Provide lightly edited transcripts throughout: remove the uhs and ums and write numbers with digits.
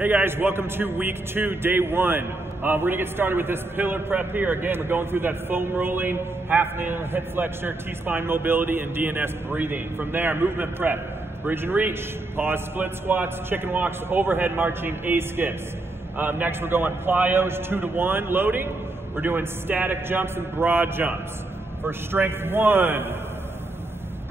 Hey guys, welcome to week 2, day 1. We're gonna get started with this pillar prep here. Again, we're going through that foam rolling, half nail, hip flexor, T-spine mobility, and DNS breathing. From there, movement prep, bridge and reach, pause split squats, chicken walks, overhead marching, A skips. Next, we're going plyos 2 to 1 loading. We're doing static jumps and broad jumps. For strength 1,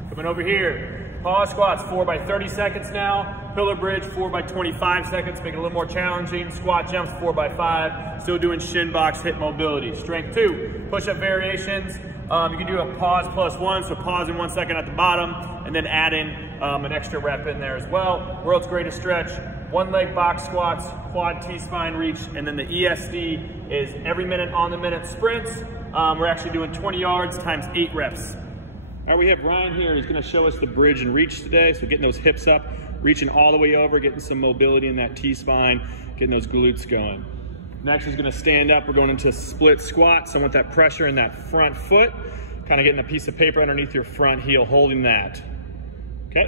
coming over here. Pause squats, 4 by 30 seconds now. Pillar bridge, 4 by 25 seconds, make it a little more challenging. Squat jumps, 4 by 5. Still doing shin box hip mobility. Strength 2, push-up variations. You can do a pause +1, so pause in 1 second at the bottom, and then add in an extra rep in there as well. World's greatest stretch, 1 leg box squats, quad T-spine reach, and then the ESD is every minute on the minute sprints. We're actually doing 20 yards times 8 reps. All right, we have Ryan here. He's gonna show us the bridge and reach today. So getting those hips up, reaching all the way over, getting some mobility in that T-spine, getting those glutes going. Next, he's gonna stand up. We're going into split squat. So I want that pressure in that front foot, kind of getting a piece of paper underneath your front heel, holding that. Okay,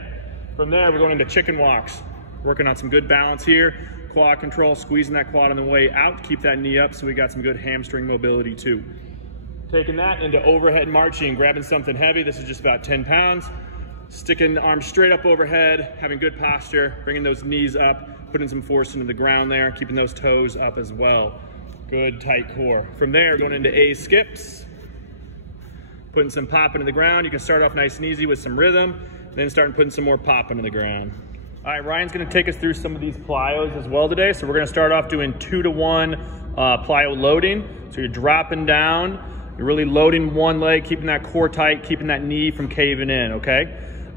from there, we're going into chicken walks. Working on some good balance here. Quad control, squeezing that quad on the way out. Keep that knee up so we got some good hamstring mobility too. Taking that into overhead marching, grabbing something heavy. This is just about 10 pounds. Sticking the arms straight up overhead, having good posture, bringing those knees up, putting some force into the ground there, keeping those toes up as well. Good tight core. From there, going into A skips. Putting some pop into the ground. You can start off nice and easy with some rhythm, then start putting some more pop into the ground. All right, Ryan's gonna take us through some of these plyos as well today. So we're gonna start off doing 2 to 1 plyo loading. So you're dropping down, you're really loading one leg, keeping that core tight, keeping that knee from caving in, okay?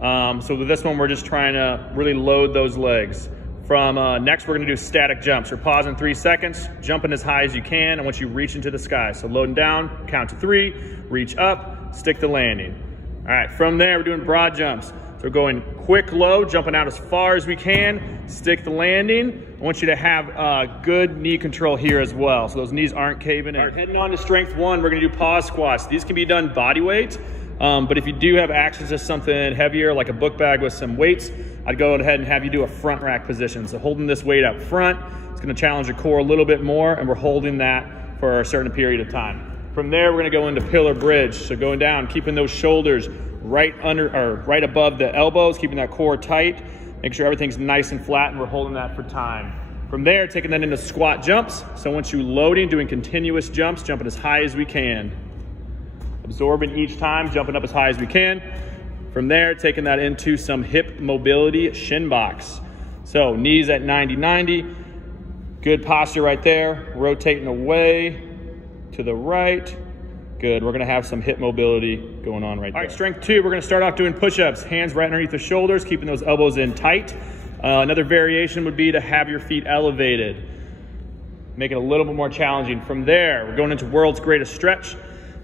So with this one, we're just trying to really load those legs. From next, we're gonna do static jumps. You're pausing 3 seconds, jumping as high as you can. I want you to reach into the sky. So loading down, count to 3, reach up, stick the landing. All right, from there, we're doing broad jumps. So we're going quick low, jumping out as far as we can, stick the landing. I want you to have good knee control here as well, so those knees aren't caving in. All right, heading on to strength 1, we're gonna do pause squats. These can be done body weight, but if you do have access to something heavier, like a book bag with some weights, I'd go ahead and have you do a front rack position. So holding this weight up front, it's gonna challenge your core a little bit more, and we're holding that for a certain period of time. From there, we're gonna go into pillar bridge. So going down, keeping those shoulders right under or right above the elbows, keeping that core tight, make sure everything's nice and flat, and we're holding that for time. From there, taking that into squat jumps. So once you loading, doing continuous jumps, jumping as high as we can. Absorbing each time, jumping up as high as we can. From there, taking that into some hip mobility shin box. So knees at 90-90, good posture right there, rotating away to the right. Good, we're gonna have some hip mobility going on right there. All right, strength 2, we're gonna start off doing push-ups. Hands right underneath the shoulders, keeping those elbows in tight. Another variation would be to have your feet elevated. Make it a little bit more challenging. From there, we're going into world's greatest stretch.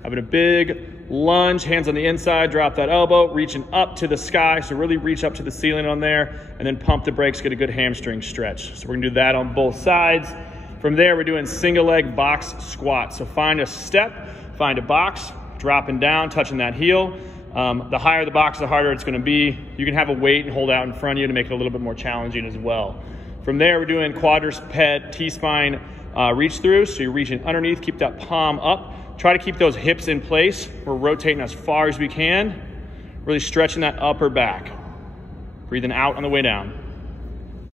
Having a big lunge, hands on the inside, drop that elbow, reaching up to the sky. So really reach up to the ceiling on there, and then pump the brakes, get a good hamstring stretch. So we're gonna do that on both sides. From there, we're doing single leg box squat. So find a step, find a box, dropping down, touching that heel. The higher the box, the harder it's gonna be. You can have a weight and hold out in front of you to make it a little bit more challenging as well. From there, we're doing quadruped T-spine reach through. So you're reaching underneath, keep that palm up. Try to keep those hips in place. We're rotating as far as we can, really stretching that upper back. Breathing out on the way down.